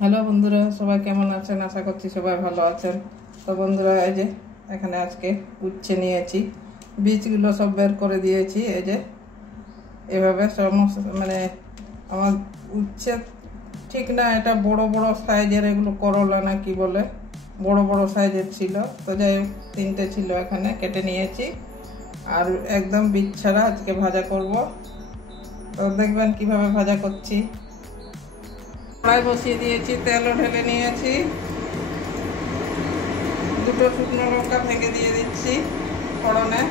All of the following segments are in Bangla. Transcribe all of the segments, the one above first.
হ্যালো বন্ধুরা, সবাই কেমন আছেন? আশা করছি সবাই ভালো আছেন। তো বন্ধুরা, এই যে এখানে আজকে উচ্ছে নিয়েছি, বীজগুলো সব বের করে দিয়েছি। এই যে এভাবে সমস্ত আমার উচ্ছে ঠিক না, এটা বড় বড় সাইজের, এগুলো করলা না কি বলে, বড় বড় সাইজের ছিল। তো যাই হোক, 3টে ছিল, এখানে কেটে নিয়েছি। আর একদম বীজ ছাড়া আজকে ভাজা করব। তো দেখবেন কিভাবে ভাজা করছি। কড়াই বসিয়ে দিয়েছি, তেলও ঢেলে নিয়েছি, 2টো শুকনো লঙ্কা ভেঙে দিয়ে দিচ্ছি ফোড়নে।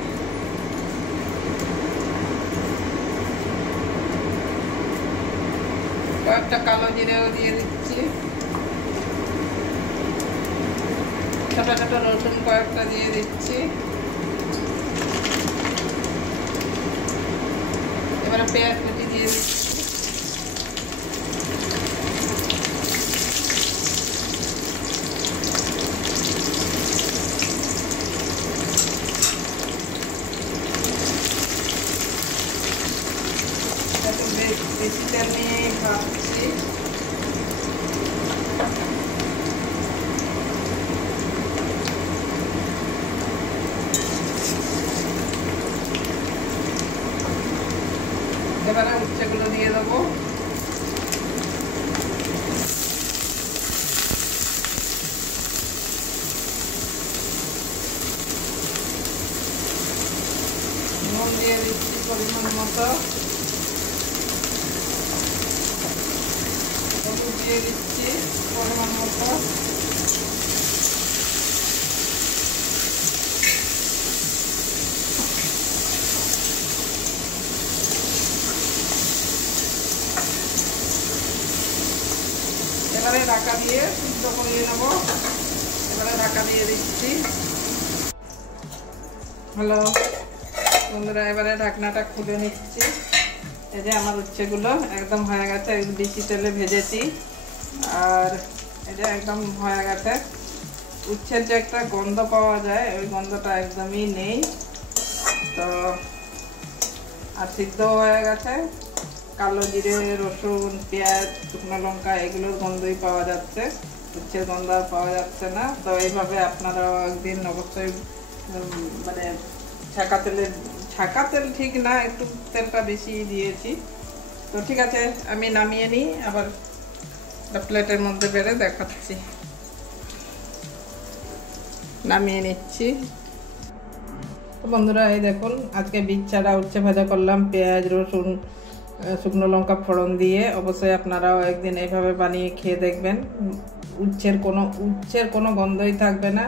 কয়েকটা কালো জিরেও দিয়ে দিচ্ছি, ছোট ছোট রসুন কয়েকটা দিয়ে দিচ্ছি। এবারে পেঁয়াজ কুচি দিয়ে দিচ্ছি। বেশি তেল নিয়ে ভাজছি। এবারে উচ্ছেগুলো দিয়ে দেবো। নুন দিয়ে দিচ্ছি পরিমাণ মতো, হলুদ দিয়ে দিচ্ছি পরিমাণ মতো, এবারে ঢাকা দিয়ে সিদ্ধ করিয়ে নেব। এবারে ঢাকা দিয়ে দিচ্ছি। হ্যালো বন্ধুরা, এবারে ঢাকনাটা খুলে নিচ্ছি। এই যে আমার উচ্ছেগুলো একদম হয়ে গেছে, বেশি তেলে ভেজেছি। আর এই যে একদম হয়ে গেছে। উচ্ছের যে একটা গন্ধ পাওয়া যায়, ওই গন্ধটা একদমই নেই। তো আর সিদ্ধ হয়ে গেছে। কালো জিরে, রসুন, পেঁয়াজ, শুকনো লঙ্কা, এগুলোর গন্ধই পাওয়া যাচ্ছে, উচ্ছের গন্ধ আর পাওয়া যাচ্ছে না। তো এইভাবে আপনারাও একদিন অবশ্যই ছাঁকা তেল ঠিক না, একটু তেলটা বেশি দিয়েছি। তো ঠিক আছে, আমি নামিয়ে নিই, আবার প্লেটের মধ্যে বেড়ে দেখাচ্ছি। নামিয়ে নিচ্ছি। তো বন্ধুরা, এই দেখুন, আজকে বীজ ছাড়া উচ্ছে ভাজা করলাম, পেঁয়াজ, রসুন, শুকনো লঙ্কা ফোড়ন দিয়ে। অবশ্যই আপনারাও একদিন এইভাবে বানিয়ে খেয়ে দেখবেন। উচ্ছের কোনো গন্ধই থাকবে না।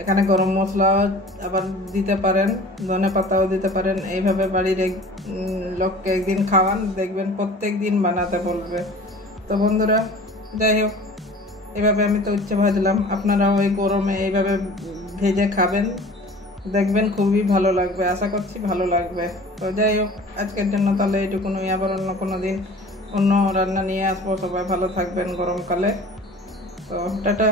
এখানে গরম মশলাও আবার দিতে পারেন, ধনে পাতাও দিতে পারেন। এইভাবে বাড়ির লোককে একদিন খাওয়ান, দেখবেন প্রত্যেক দিন বানাতে বলবে। তো বন্ধুরা, যাই হোক, এইভাবে আমি তো উচ্ছে ভাজলাম, আপনারাও ওই গরমে এইভাবে ভেজে খাবেন, দেখবেন খুবই ভালো লাগবে। আশা করছি ভালো লাগবে। তো যাই হোক, আজকের জন্য তাহলে এইটুকুনই। আবার অন্য কোনো দিন অন্য রান্না নিয়ে আসবো। সবাই ভালো থাকবেন গরমকালে। তো টাটা।